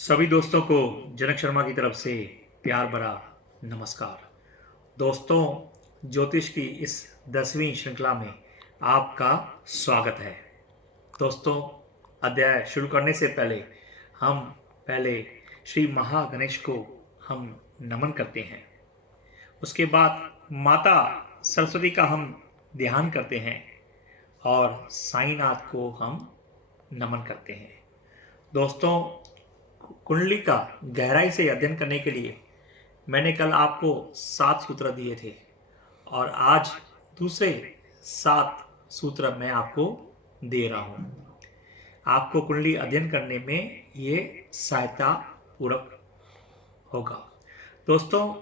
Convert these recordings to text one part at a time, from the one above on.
सभी दोस्तों को जनक शर्मा की तरफ से प्यार भरा नमस्कार। दोस्तों, ज्योतिष की इस 10वीं श्रृंखला में आपका स्वागत है। दोस्तों, अध्याय शुरू करने से पहले हम पहले श्री महागणेश को हम नमन करते हैं। उसके बाद माता सरस्वती का हम ध्यान करते हैं और साईनाथ को हम नमन करते हैं। दोस्तों, कुंडली का गहराई से अध्ययन करने के लिए मैंने कल आपको 7 सूत्र दिए थे और आज दूसरे 7 सूत्र मैं आपको दे रहा हूँ। आपको कुंडली अध्ययन करने में ये सहायता पूर्वक होगा। दोस्तों,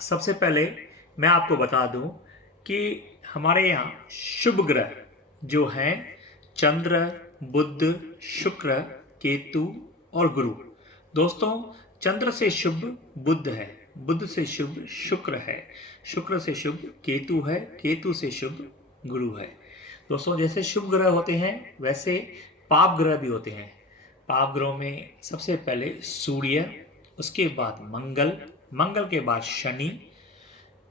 सबसे पहले मैं आपको बता दूं कि हमारे यहाँ शुभ ग्रह जो हैं चंद्र, बुध, शुक्र, केतु और गुरु। दोस्तों, चंद्र से शुभ बुध है, बुध से शुभ शुक्र है, शुक्र से शुभ केतु है, केतु से शुभ गुरु है। दोस्तों, जैसे शुभ ग्रह होते हैं वैसे पाप ग्रह भी होते हैं। पाप ग्रहों में सबसे पहले सूर्य, उसके बाद मंगल, मंगल के बाद शनि,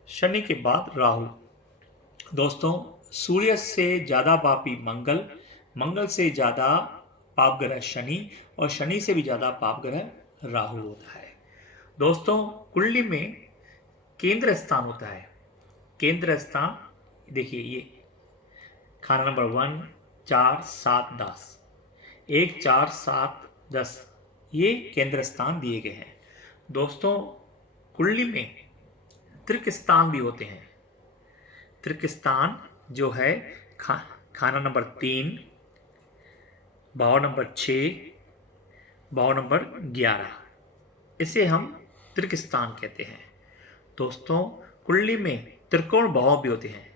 शनि के बाद राहु। दोस्तों, सूर्य से ज़्यादा पापी मंगल, मंगल से ज़्यादा पाप ग्रह शनि और शनि से भी ज़्यादा पाप ग्रह राहु होता है। दोस्तों, कुंडली में केंद्र स्थान होता है। केंद्र स्थान देखिए, ये खाना नंबर 1, 4, 7, 10, 1, 4, 7, 10 ये केंद्र स्थान दिए गए हैं। दोस्तों, कुंडली में त्रिक स्थान भी होते हैं। त्रिक स्थान जो है खाना नंबर 3, भाव नंबर 6, भाव नंबर 11, इसे हम त्रिक स्थान कहते हैं। दोस्तों, कुंडली में त्रिकोण भाव भी होते हैं।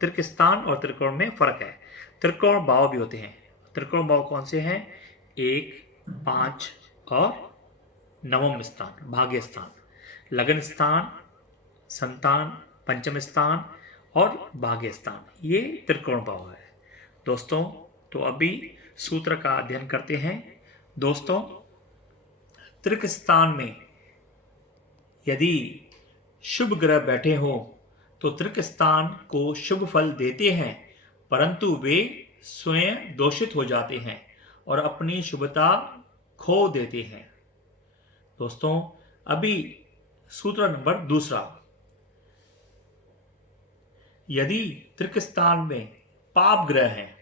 त्रिक स्थान और त्रिकोण में फर्क है। त्रिकोण भाव भी होते हैं। त्रिकोण भाव कौन से हैं? 1, 5 और नवम स्थान, भाग्य स्थान, लगन स्थान, संतान, पंचम स्थान और भाग्य स्थान, ये त्रिकोण भाव है। दोस्तों, तो अभी सूत्र का अध्ययन करते हैं। दोस्तों, त्रिक स्थान में यदि शुभ ग्रह बैठे हो तो त्रिक स्थान को शुभ फल देते हैं, परंतु वे स्वयं दोषित हो जाते हैं और अपनी शुभता खो देते हैं। दोस्तों, अभी सूत्र नंबर 2, यदि त्रिक स्थान में पाप ग्रह हैं,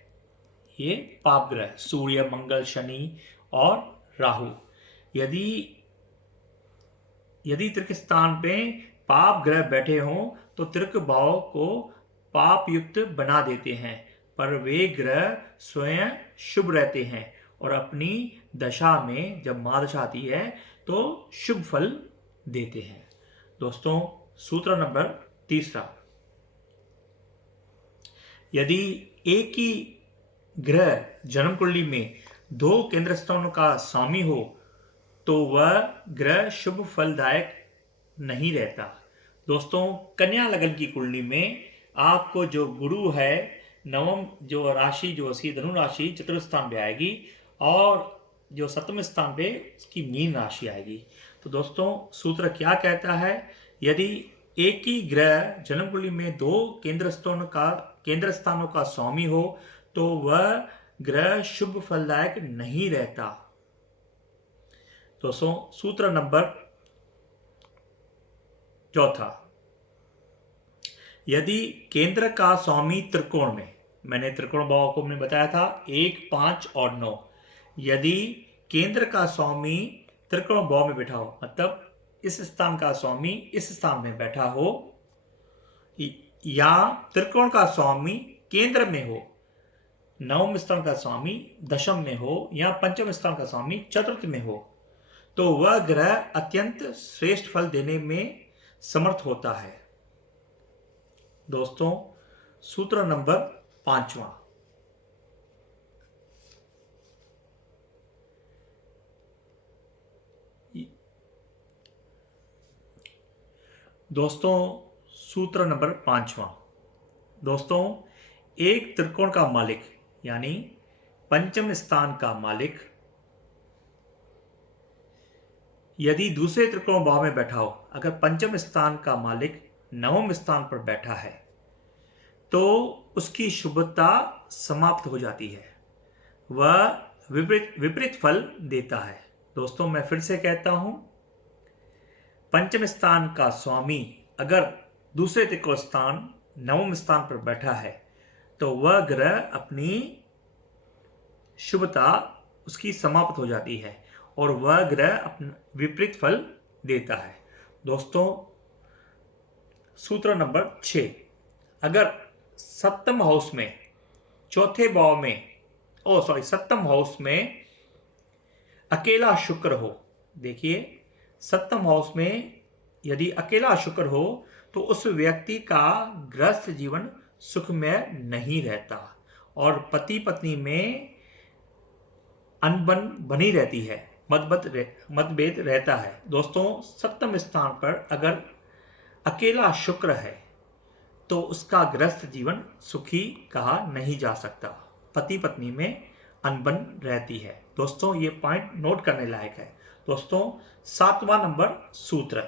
ये पाप ग्रह सूर्य, मंगल, शनि और राहु, यदि त्रिक स्थान पे पाप ग्रह बैठे हों तो त्रिक भाव को पाप युक्त बना देते हैं, पर वे ग्रह स्वयं शुभ रहते हैं और अपनी दशा में जब महादशा आती है तो शुभ फल देते हैं। दोस्तों, सूत्र नंबर 3, यदि एक ही ग्रह जन्म कुंडली में 2 केंद्र स्थानों का स्वामी हो तो वह ग्रह शुभ फलदायक नहीं रहता। दोस्तों, कन्या लगन की कुंडली में आपको जो गुरु है, नवम जो राशि जो सी धनु राशि चतुर्थ स्थान पे आएगी और जो सप्तम स्थान पे उसकी मीन राशि आएगी। तो दोस्तों, सूत्र क्या कहता है? यदि एक ही ग्रह जन्म कुंडली में 2 केंद्र स्थानों का स्वामी हो तो वह ग्रह शुभ फलदायक नहीं रहता। दोस्तों, सूत्र नंबर 4, यदि केंद्र का स्वामी त्रिकोण में, मैंने त्रिकोण भाव को मैंने बताया था 1, 5 और 9, यदि केंद्र का स्वामी त्रिकोण भाव में बैठा हो, मतलब इस स्थान का स्वामी इस स्थान में बैठा हो, या त्रिकोण का स्वामी केंद्र में हो, नवम स्थान का स्वामी दशम में हो या पंचम स्थान का स्वामी चतुर्थ में हो, तो वह ग्रह अत्यंत श्रेष्ठ फल देने में समर्थ होता है। दोस्तों, सूत्र नंबर 5, दोस्तों, सूत्र नंबर 5, दोस्तों, एक त्रिकोण का मालिक यानी पंचम स्थान का मालिक यदि दूसरे त्रिकोण भाव में बैठा हो, अगर पंचम स्थान का मालिक नवम स्थान पर बैठा है तो उसकी शुभता समाप्त हो जाती है, वह विपरीत फल देता है। दोस्तों मैं फिर से कहता हूं, पंचम स्थान का स्वामी अगर दूसरे त्रिकोण स्थान नवम स्थान पर बैठा है तो वह ग्रह अपनी शुभता उसकी समाप्त हो जाती है और वह ग्रह अपना विपरीत फल देता है। दोस्तों सूत्र नंबर 6, अगर सप्तम हाउस में चौथे भाव में सप्तम हाउस में अकेला शुक्र हो, देखिए सप्तम हाउस में यदि अकेला शुक्र हो तो उस व्यक्ति का गृहस्थ जीवन सुखमय नहीं रहता और पति पत्नी में अनबन बनी रहती है, मतभेद रहता है। दोस्तों सप्तम स्थान पर अगर अकेला शुक्र है तो उसका गृहस्थ जीवन सुखी कहा नहीं जा सकता, पति पत्नी में अनबन रहती है। दोस्तों ये पॉइंट नोट करने लायक है। दोस्तों 7वां नंबर सूत्र,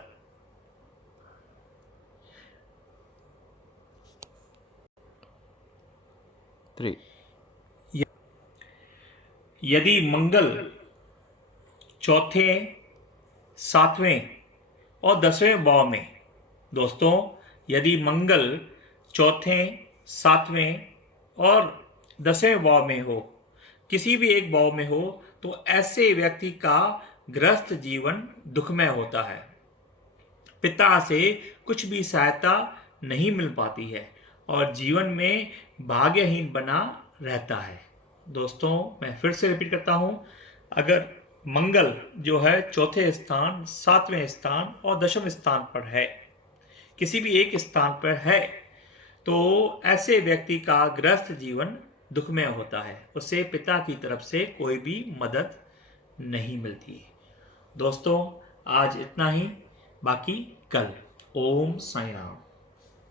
यदि मंगल चौथे, सातवें और 10वें भाव में, दोस्तों यदि मंगल चौथे, सातवें और 10वें भाव में हो, किसी भी एक भाव में हो, तो ऐसे व्यक्ति का गृहस्थ जीवन दुखमय होता है, पिता से कुछ भी सहायता नहीं मिल पाती है और जीवन में भाग्यहीन बना रहता है। दोस्तों मैं फिर से रिपीट करता हूं, अगर मंगल जो है चौथे स्थान, सातवें स्थान और 10वें स्थान पर है, किसी भी एक स्थान पर है, तो ऐसे व्यक्ति का गृहस्थ जीवन दुखमय होता है, उसे पिता की तरफ से कोई भी मदद नहीं मिलती। दोस्तों आज इतना ही, बाकी कल। ओम साईं राम।